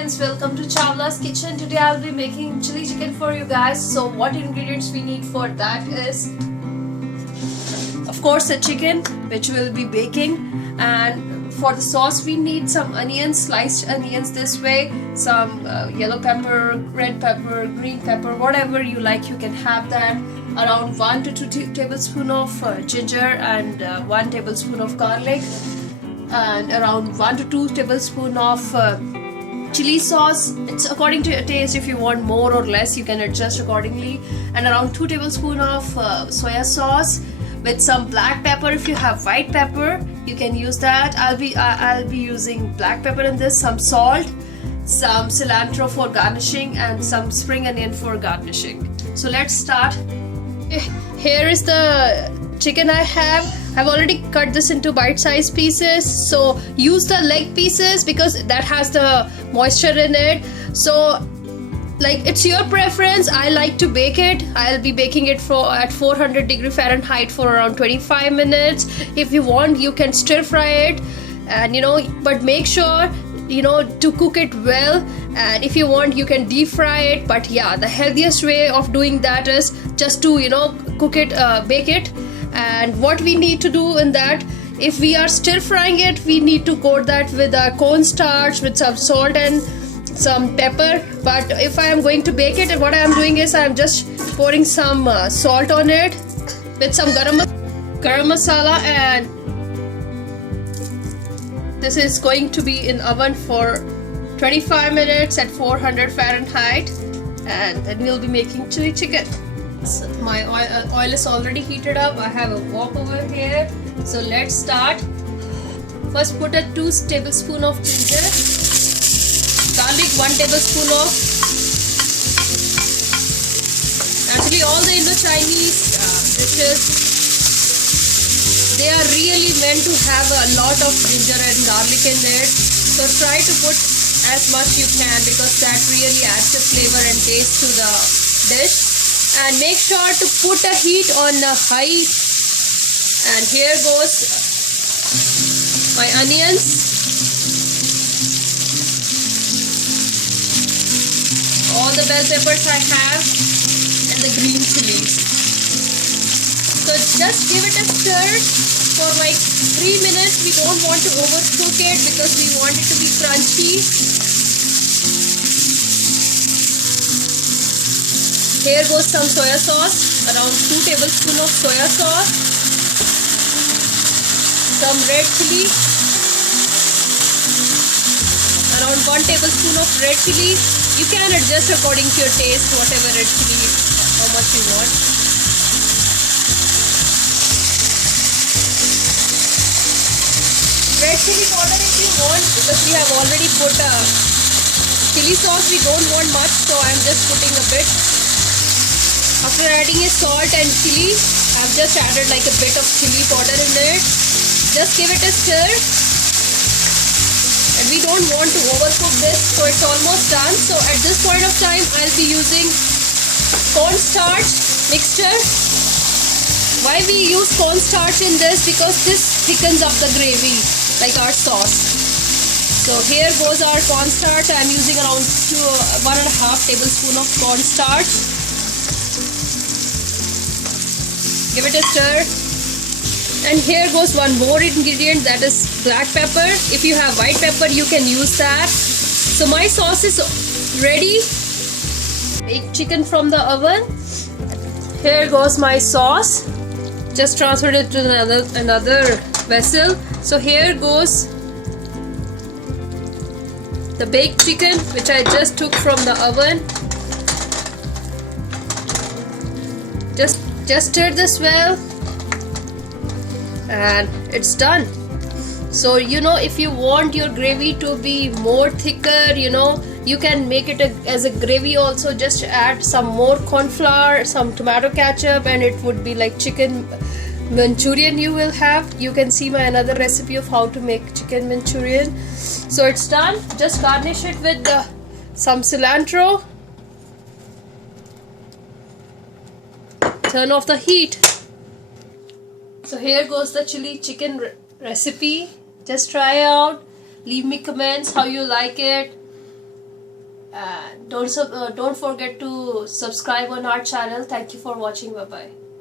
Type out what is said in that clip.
Friends, welcome to Chawla's Kitchen. Today I'll be making chili chicken for you guys. So what ingredients we need for that is, of course, a chicken which we'll be baking, and for the sauce we need some onions, sliced onions this way, some yellow pepper, red pepper, green pepper, whatever you like you can have that, around 1 to 2 tablespoons of ginger and 1 tablespoon of garlic, and around 1 to 2 tablespoons of chili sauce. It's according to your taste. If you want more or less you can adjust accordingly, and around 2 tablespoons of soya sauce with some black pepper. If you have white pepper you can use that. I'll be using black pepper in this, some salt, some cilantro for garnishing, and some spring onion for garnishing. So let's start. Here is the chicken I have. I've already cut this into bite-sized pieces, so use the leg pieces because that has the moisture in it. So like, it's your preference. I like to bake it. I'll be baking it at 400 degree Fahrenheit for around 25 minutes. If you want you can stir fry it, and but make sure to cook it well, and if you want you can deep fry it. But yeah, the healthiest way of doing that is just to cook it, bake it. And what we need to do in that, if we are stir frying it, we need to coat that with a cornstarch with some salt and some pepper. But if I am going to bake it, what I am doing is I am just pouring some salt on it with some garam masala, and this is going to be in oven for 25 minutes at 400 Fahrenheit, and then we'll be making chili chicken. So my oil is already heated up. I have a wok over here, so let's start. First put a 2 tablespoons of ginger, garlic 1 tablespoon of. Actually all the Indo-Chinese dishes, they are really meant to have a lot of ginger and garlic in it, so try to put as much you can because that really adds the flavor and taste to the dish. And make sure to put a heat on high. And here goes my onions, all the bell peppers I have, and the green chilies. So just give it a stir for like 3 minutes. We don't want to overcook it because we want it to be crunchy. Here goes some soya sauce, around 2 tablespoons of soya sauce, some red chili, around 1 tablespoon of red chili. You can adjust according to your taste, whatever red chili, how much you want. Red chili powder if you want, because we have already put chili sauce, we don't want much, so I am just putting a bit. After adding a salt and chili, I have just added like a bit of chili powder in it. Just give it a stir. And we don't want to overcook this, so it's almost done. So at this point of time, I'll be using cornstarch mixture. Why we use cornstarch in this? Because this thickens up the gravy, like our sauce. So here goes our cornstarch. I'm using around 1.5 tablespoons of cornstarch. Give it a stir. And here goes one more ingredient, that is black pepper. If you have white pepper you can use that. So my sauce is ready. Make chicken from the oven. Here goes my sauce. Just transferred it to another vessel. So here goes the baked chicken which I just took from the oven. Just stir this well, and it's done. So if you want your gravy to be more thicker, you can make it as a gravy also. Just add some more corn flour, some tomato ketchup, and it would be like chicken Manchurian you will have. You can see my another recipe of how to make chicken Manchurian. So it's done. Just garnish it with some cilantro. Turn off the heat. So here goes the chili chicken recipe. Just try out. Leave me comments how you like it. Don't forget to subscribe on our channel. Thank you for watching. Bye bye.